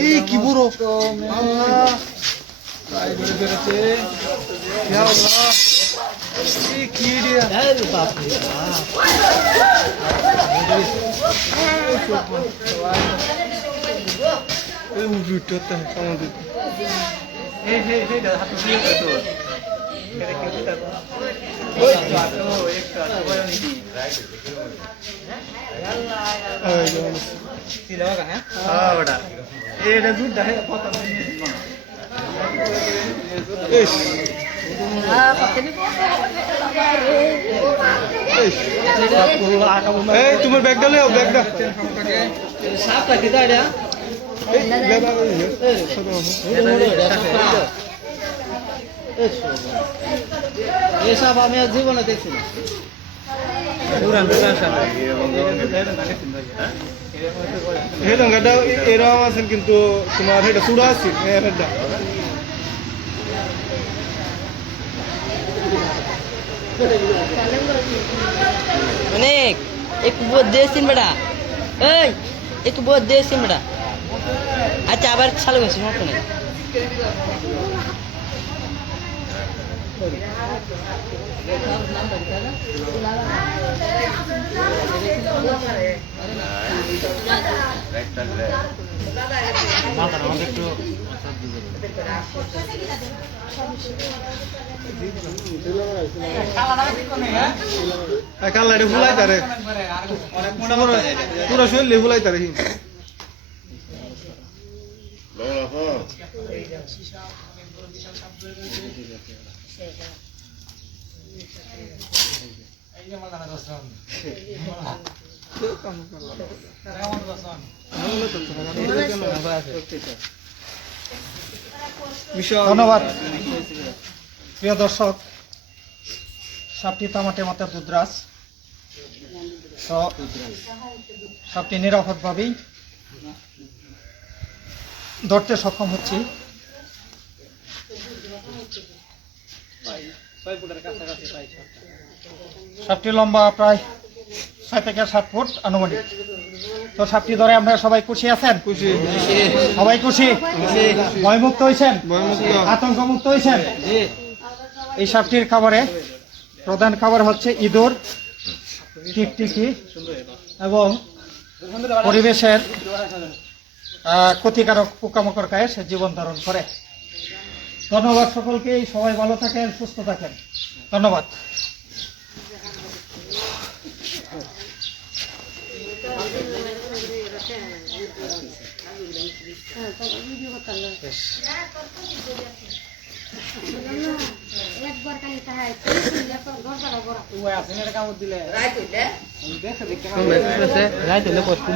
এই কি বড় কি তোমার ব্যাগটা লেও ব্যাগটা এসব আমি আর জীবনে দেখছি না। হে রঙটা এরকম আছে কিন্তু তোমার এটা চূড়া আছে অনেক একটু বোধ দিয়েছেন বেটা, এই একটু বোধ দিয়েছেন বেটা। আচ্ছা আবার চালু গেছি মতো নেই। কালারে ফুলাই তারে পুরো শরীরে ফুলাই তারে ধন্যবাদ প্রিয় দর্শক। সাপটি তামাটে মাতা দুধরাজ, তো সাপটি নিরাপদভাবেই ধরতে সক্ষম হচ্ছি। সাপটি লম্বা প্রায় 6 থেকে 7 ফুট আনুমানিক। তো সাপটি ধরে আপনারা সবাই খুশি আছেন? খুশি, সবাই খুশি, ভয়মুক্ত হয়েছেন, আতঙ্কমুক্ত হয়েছেন। এই সাপটির খাবারে প্রধান খাবার হচ্ছে ইঁদুর, টিকটিকি এবং পরিবেশের ক্ষতিকারক পোকামাকড় খায় সে জীবন ধারণ করে। ধন্যবাদ সকলকে, সবাই ভালো থাকেন, সুস্থ থাকেন, ধন্যবাদ। একবার খালি তাহাই রাইত হইলে কষ্ট